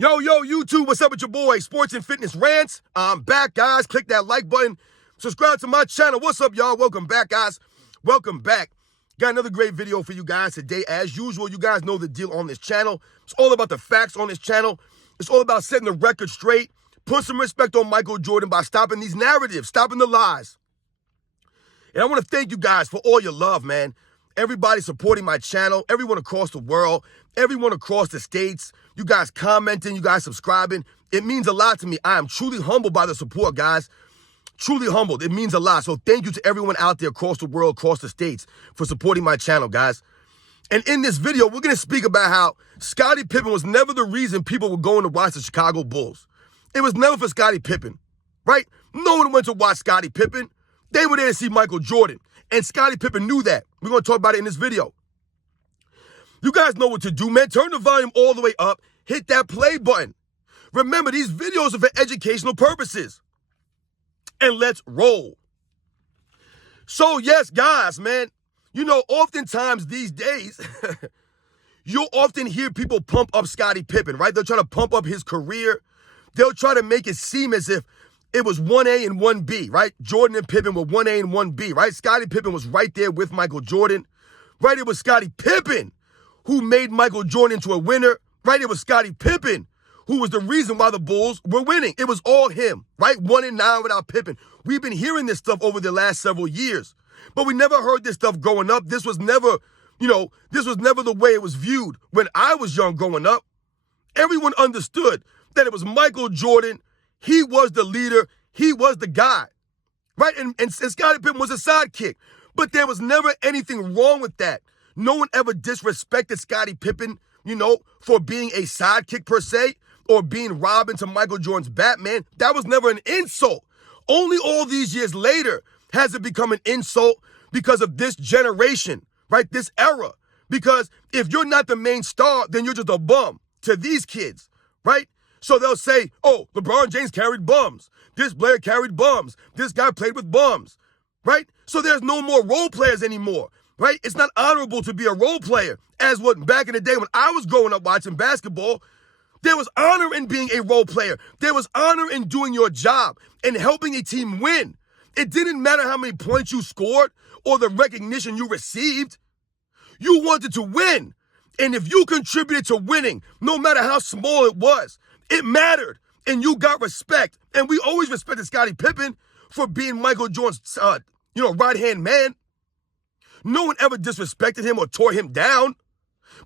Yo, YouTube, what's up with your boy? Sports and Fitness Rants. I'm back, guys. Click that like button. Subscribe to my channel. What's up, y'all? Welcome back, guys. Welcome back. Got another great video for you guys today. As usual, you guys know the deal on this channel. It's all about the facts on this channel. It's all about setting the record straight. Put some respect on Michael Jordan by stopping these narratives, stopping the lies. And I want to thank you guys for all your love, man. Everybody supporting my channel, everyone across the world, everyone across the states, you guys commenting, you guys subscribing. It means a lot to me. I am truly humbled by the support, guys. Truly humbled. It means a lot. So thank you to everyone out there across the world, across the states for supporting my channel, guys. And in this video, we're going to speak about how Scottie Pippen was never the reason people were going to watch the Chicago Bulls. It was never for Scottie Pippen, right? No one went to watch Scottie Pippen. They were there to see Michael Jordan. And Scottie Pippen knew that. We're going to talk about it in this video. You guys know what to do, man. Turn the volume all the way up. Hit that play button. Remember, these videos are for educational purposes. And let's roll. So, yes, guys, man, you know, oftentimes these days, you'll often hear people pump up Scottie Pippen, right? They'll try to pump up his career. They'll try to make it seem as if it was 1A and 1B, right? Jordan and Pippen were 1A and 1B, right? Scottie Pippen was right there with Michael Jordan, right? It was Scottie Pippen who made Michael Jordan into a winner, right? It was Scottie Pippen who was the reason why the Bulls were winning. It was all him, right? 1-9 without Pippen. We've been hearing this stuff over the last several years, but we never heard this stuff growing up. This was never, this was never the way it was viewed when I was young growing up. Everyone understood that it was Michael Jordan. He was the leader. He was the guy, right? And Scottie Pippen was a sidekick. But there was never anything wrong with that. No one ever disrespected Scottie Pippen, for being a sidekick per se or being Robin to Michael Jordan's Batman. That was never an insult. Only all these years later has it become an insult because of this generation, right? This era. Because if you're not the main star, then you're just a bum to these kids, right? So they'll say, oh, LeBron James carried bums. This player carried bums. This guy played with bums, right? So there's no more role players anymore, right? It's not honorable to be a role player. As what back in the day when I was growing up watching basketball, there was honor in being a role player. There was honor in doing your job and helping a team win. It didn't matter how many points you scored or the recognition you received. You wanted to win. And if you contributed to winning, no matter how small it was, it mattered, and you got respect. And we always respected Scottie Pippen for being Michael Jordan's, right-hand man. No one ever disrespected him or tore him down.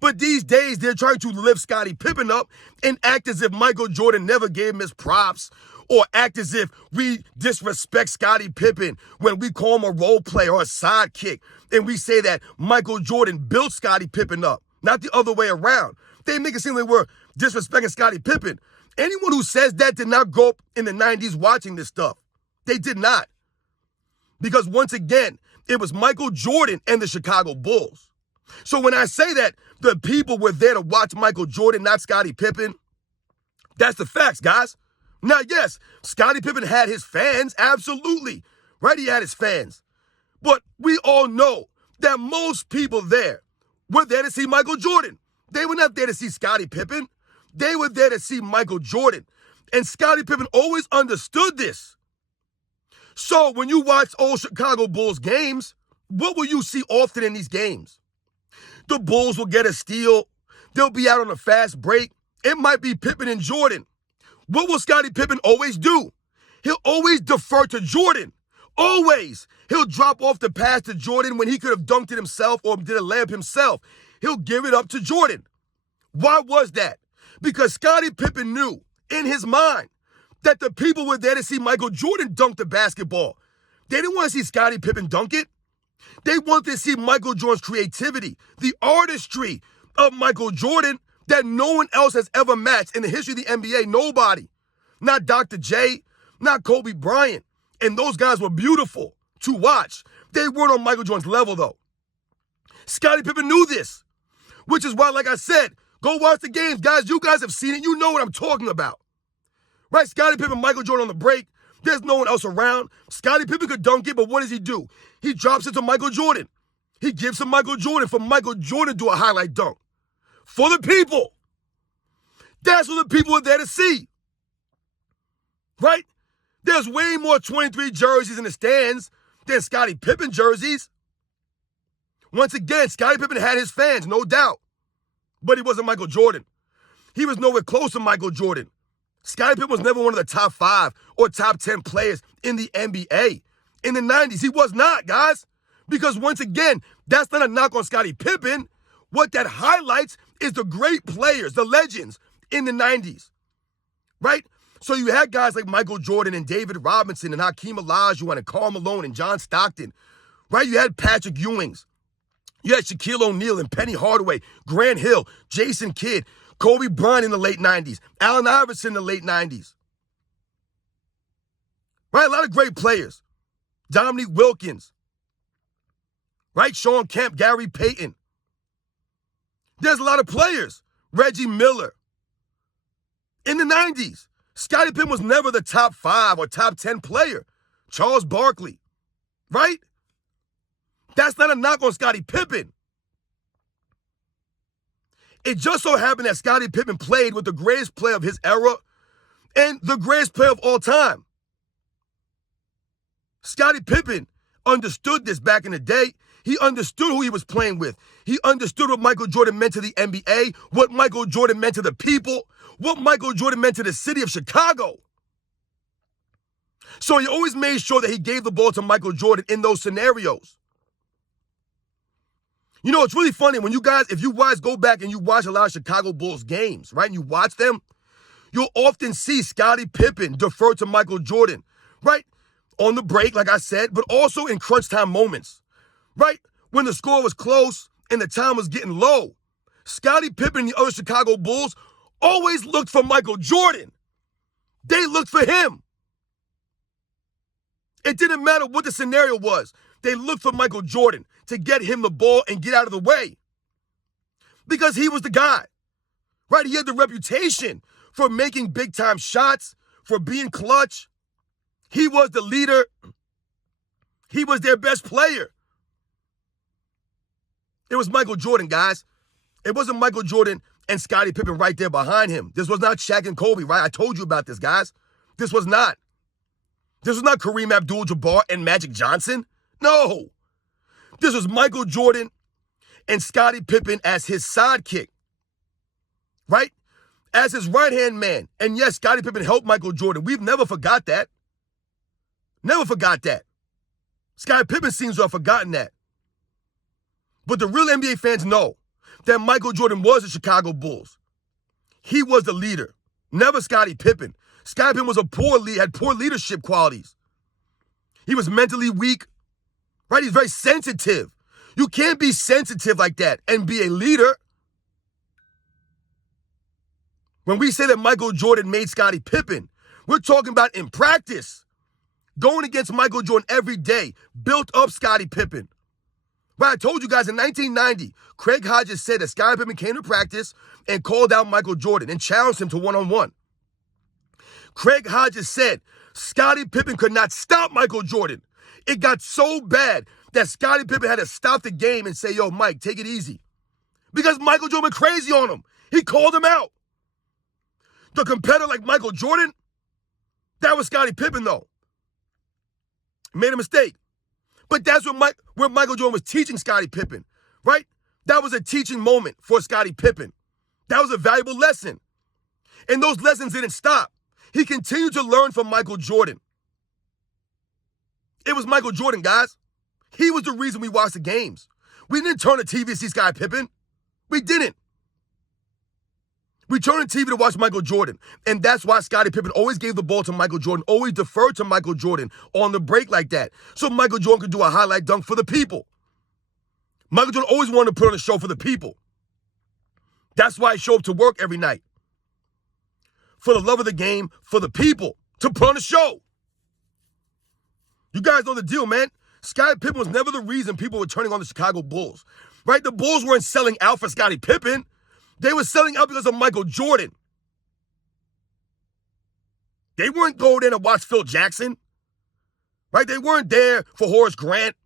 But these days, they're trying to lift Scottie Pippen up and act as if Michael Jordan never gave him his props, or act as if we disrespect Scottie Pippen when we call him a role player or a sidekick, and we say that Michael Jordan built Scottie Pippen up, not the other way around. They make it seem like we're disrespecting Scottie Pippen. Anyone who says that did not grow up in the 90s watching this stuff. They did not. Because once again, it was Michael Jordan and the Chicago Bulls. So when I say that the people were there to watch Michael Jordan, not Scottie Pippen, that's the facts, guys. Now, yes, Scottie Pippen had his fans, absolutely. Right, he had his fans. But we all know that most people there were there to see Michael Jordan. They were not there to see Scottie Pippen. They were there to see Michael Jordan. And Scottie Pippen always understood this. So when you watch old Chicago Bulls games, what will you see often in these games? The Bulls will get a steal. They'll be out on a fast break. It might be Pippen and Jordan. What will Scottie Pippen always do? He'll always defer to Jordan. Always. He'll drop off the pass to Jordan when he could have dunked it himself or did a layup himself. He'll give it up to Jordan. Why was that? Because Scottie Pippen knew in his mind that the people were there to see Michael Jordan dunk the basketball. They didn't want to see Scottie Pippen dunk it. They wanted to see Michael Jordan's creativity, the artistry of Michael Jordan that no one else has ever matched in the history of the NBA. Nobody. Not Dr. J, not Kobe Bryant. And those guys were beautiful to watch. They weren't on Michael Jordan's level, though. Scottie Pippen knew this, which is why, like I said, go watch the games, guys. You guys have seen it. You know what I'm talking about. Right? Scottie Pippen, Michael Jordan on the break. There's no one else around. Scottie Pippen could dunk it, but what does he do? He drops it to Michael Jordan. He gives to Michael Jordan for Michael Jordan to do a highlight dunk. For the people. That's what the people are there to see. Right? There's way more 23 jerseys in the stands than Scottie Pippen jerseys. Once again, Scottie Pippen had his fans, no doubt. But he wasn't Michael Jordan. He was nowhere close to Michael Jordan. Scottie Pippen was never one of the top 5 or top 10 players in the NBA. In the 90s, he was not, guys. Because once again, that's not a knock on Scottie Pippen. What that highlights is the great players, the legends in the 90s. Right? So you had guys like Michael Jordan and David Robinson and Hakeem Olajuwon and Karl Malone and John Stockton. Right? You had Patrick Ewings. You had Shaquille O'Neal and Penny Hardaway, Grant Hill, Jason Kidd, Kobe Bryant in the late 90s, Allen Iverson in the late 90s. Right? A lot of great players. Dominique Wilkins. Right? Sean Kemp, Gary Payton. There's a lot of players. Reggie Miller. In the 90s, Scottie Pippen was never the top 5 or top 10 player. Charles Barkley. Right? That's not a knock on Scottie Pippen. It just so happened that Scottie Pippen played with the greatest player of his era and the greatest player of all time. Scottie Pippen understood this back in the day. He understood who he was playing with. He understood what Michael Jordan meant to the NBA, what Michael Jordan meant to the people, what Michael Jordan meant to the city of Chicago. So he always made sure that he gave the ball to Michael Jordan in those scenarios. You know, it's really funny when you guys, if you guys go back and you watch a lot of Chicago Bulls games, right, and you watch them, you'll often see Scottie Pippen defer to Michael Jordan, right, on the break, like I said, but also in crunch time moments, right, when the score was close and the time was getting low. Scottie Pippen and the other Chicago Bulls always looked for Michael Jordan. They looked for him. It didn't matter what the scenario was. They looked for Michael Jordan to get him the ball and get out of the way. Because he was the guy, right? He had the reputation for making big-time shots, for being clutch. He was the leader. He was their best player. It was Michael Jordan, guys. It wasn't Michael Jordan and Scottie Pippen right there behind him. This was not Shaq and Kobe, right? I told you about this, guys. This was not. This was not Kareem Abdul-Jabbar and Magic Johnson. No. This was Michael Jordan and Scottie Pippen as his sidekick, right? As his right-hand man. And yes, Scottie Pippen helped Michael Jordan. We've never forgot that. Never forgot that. Scottie Pippen seems to have forgotten that. But the real NBA fans know that Michael Jordan was the Chicago Bulls. He was the leader, never Scottie Pippen. Scottie Pippen was had poor leadership qualities. He was mentally weak, right? He's very sensitive. You can't be sensitive like that and be a leader. When we say that Michael Jordan made Scottie Pippen, we're talking about in practice. Going against Michael Jordan every day built up Scottie Pippen. Right, I told you guys in 1990, Craig Hodges said that Scottie Pippen came to practice and called out Michael Jordan and challenged him to one-on-one. Craig Hodges said Scottie Pippen could not stop Michael Jordan. It got so bad that Scottie Pippen had to stop the game and say, yo, Mike, take it easy. Because Michael Jordan went crazy on him. He called him out. The competitor like Michael Jordan, that was Scottie Pippen, though. Made a mistake. But that's where Michael Jordan was teaching Scottie Pippen, right? That was a teaching moment for Scottie Pippen. That was a valuable lesson. And those lessons didn't stop. He continued to learn from Michael Jordan. It was Michael Jordan, guys. He was the reason we watched the games. We didn't turn the TV to see Scottie Pippen. We didn't. We turned the TV to watch Michael Jordan. And that's why Scottie Pippen always gave the ball to Michael Jordan, always deferred to Michael Jordan on the break like that. So Michael Jordan could do a highlight dunk for the people. Michael Jordan always wanted to put on a show for the people. That's why he showed up to work every night. For the love of the game, for the people, to put on a show. You guys know the deal, man. Scottie Pippen was never the reason people were turning on the Chicago Bulls. Right? The Bulls weren't selling out for Scottie Pippen. They were selling out because of Michael Jordan. They weren't going there to watch Phil Jackson. Right? They weren't there for Horace Grant.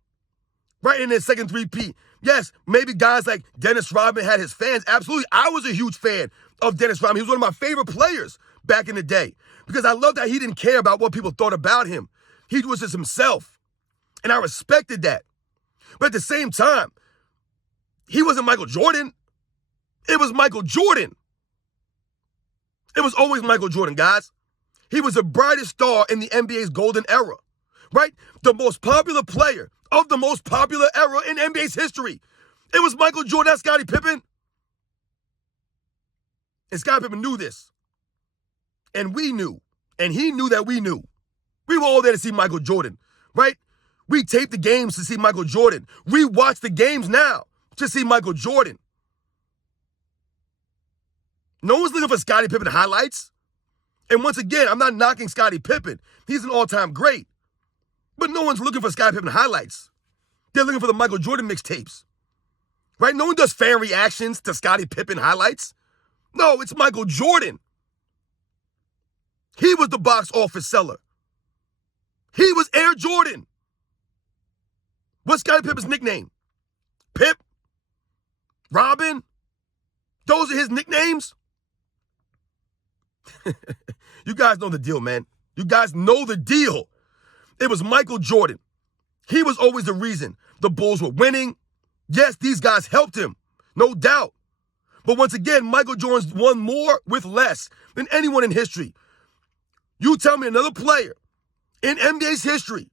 Right? In their second three-peat. Yes, maybe guys like Dennis Rodman had his fans. Absolutely. I was a huge fan of Dennis Rodman. He was one of my favorite players back in the day because I loved that he didn't care about what people thought about him. He was just himself, and I respected that. But at the same time, he wasn't Michael Jordan. It was Michael Jordan. It was always Michael Jordan, guys. He was the brightest star in the NBA's golden era, right? The most popular player of the most popular era in NBA's history. It was Michael Jordan, not Scottie Pippen. And Scottie Pippen knew this. And we knew. And he knew that we knew. We were all there to see Michael Jordan, right? We taped the games to see Michael Jordan. We watch the games now to see Michael Jordan. No one's looking for Scottie Pippen highlights. And once again, I'm not knocking Scottie Pippen. He's an all-time great. But no one's looking for Scottie Pippen highlights. They're looking for the Michael Jordan mixtapes. Right? No one does fan reactions to Scottie Pippen highlights. No, it's Michael Jordan. He was the box office seller. He was Air Jordan. What's Scottie Pippen's nickname? Pip? Robin? Those are his nicknames? You guys know the deal, man. You guys know the deal. It was Michael Jordan. He was always the reason the Bulls were winning. Yes, these guys helped him, no doubt. But once again, Michael Jordan's won more with less than anyone in history. You tell me another player in NBA's history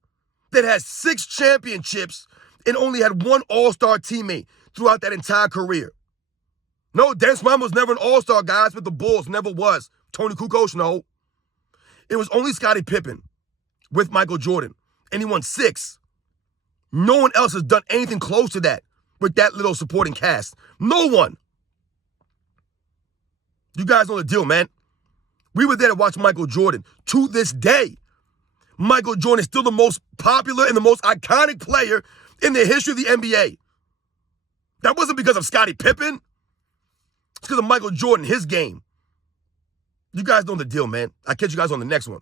that has 6 championships and only had 1 all-star teammate throughout that entire career. No, Dennis Rodman was never an all-star, guys, with the Bulls. Never was. Tony Kukoc, no. It was only Scottie Pippen with Michael Jordan, and he won 6. No one else has done anything close to that with that little supporting cast. No one. You guys know the deal, man. We were there to watch Michael Jordan. To this day, Michael Jordan is still the most popular and the most iconic player in the history of the NBA. That wasn't because of Scottie Pippen. It's because of Michael Jordan, his game. You guys know the deal, man. I'll catch you guys on the next one.